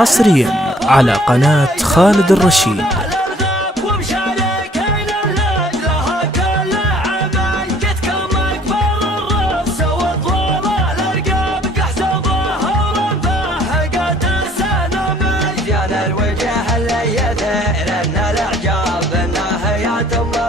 حصريا على قناة خالد الرشيد.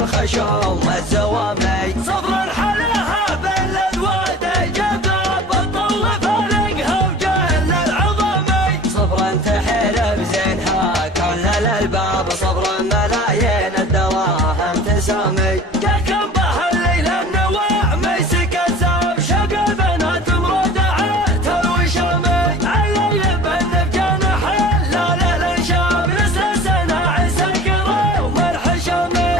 الخشوم الزوامي صبر الحلاها بالأدواد جذاب الطل فارقها وجل العظمي صبرا تحير بزينها كل الألباب صبر ملايين الدراهم تسامي كم به الليل النواع ميسك الزاب شق البنات مرودعات الوشامي علي بن بجنح اللال الانشاب نسل سناع سكر ومرح شامي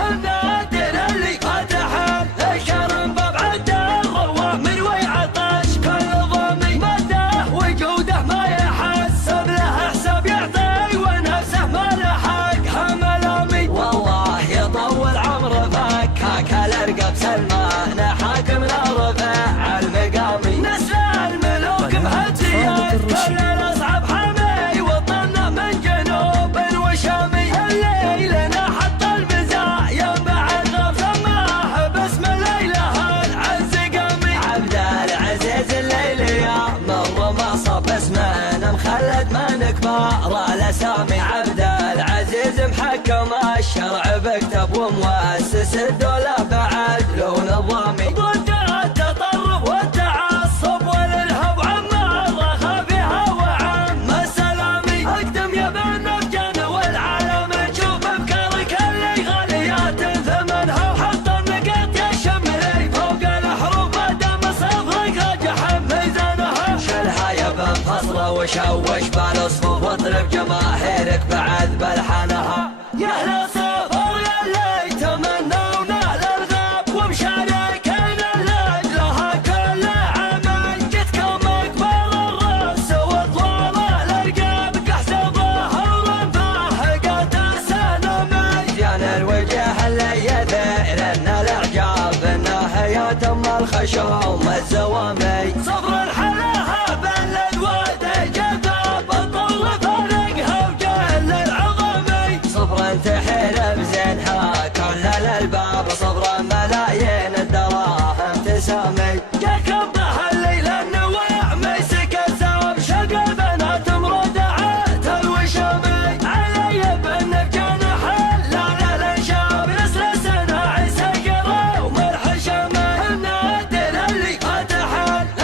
سلمان حاكم الرفاع المقامي نسل الملوك مهديات كل الاصعب حامي وطننا من جنوب وشامي الليل نحط البزاع ينبع الغف سماه باسم الليله العز قامي عبد العزيز الليل يا مر ما صب اسمنا مخلد من كبار الاسامي عبد العزيز محكم الشرع بكتب ومؤسس الدوله بعد لو نظامي ضد التطرف والتعصب والارهاب عما رخى فيها وعم سلامي اقدم يا بن افجان والعالم نشوف افكارك اللي غاليات ثمنها وحط النقاط يا الشمري فوق الحروف ما دام صفرك رجح ميزانها شلها يا بن فصله وشوش بالصفوف واضرب جماهيرك بعد بلحانها يا اهل صفر اللي تمنونا للغاب ومشاركين لاجلها كل عمل جتكم اكبر الراس وطوال الارقام كحسب ظهر فاهقات السلامي زين الوجه اللي يثير ان الاعجاب انه يتم الخشوم الزوامي صبر الحلاها بالادواد جذاب الطل فارقها وجل العظمي صبرا تحير بزينها كل الألباب صبر ملايين الدراهم تسامي كم به الليل النواع ميسك الزاب شق البنات مرودعات الوشامي علي بن بجنح اللال الانشاب نسل سناع سكر ومرح شامي النادر اللي فتح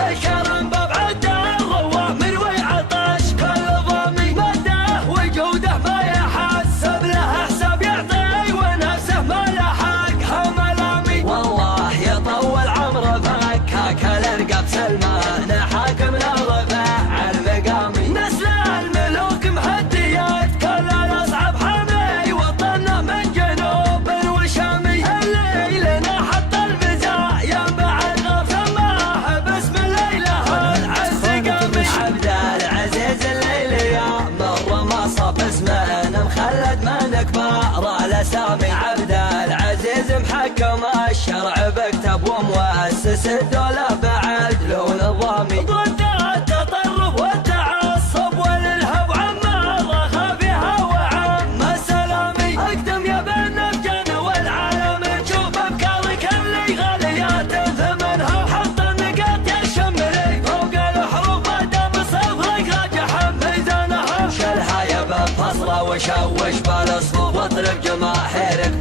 الكرم باب عده الرواح من ويعطش كل ضامي مده وجوده ما يحسب له حساب يعطي ونفسه ما لحقها ملامي والله يطول عمره فكاك الارقاب سلمان حاكم الرفاع المقامي نسل الملوك مهديات كل الاصعب حامي وطننا من جنوب وشامي الليل نحط البزاع ينبع الغف سماه باسم الليله العز قامي عبد العزيز الليل يا مر ما صب اسمنا مخلد من كبار الاسامي عبد العزيز محكم الشرع بكتب ومؤسس الدوله بعد لو نظامي ضد التطرف والتعصب والارهاب عما رخى فيها وعم سلامي اقدم يا بن افجان والعالم نشوف افكارك اللي غاليات ثمنها وحط النقاط يا الشمري فوق الحروف ما دام صفرك رجح ميزانها شلها يا بن فصله وشوش بالصفوف واضرب جماهيرك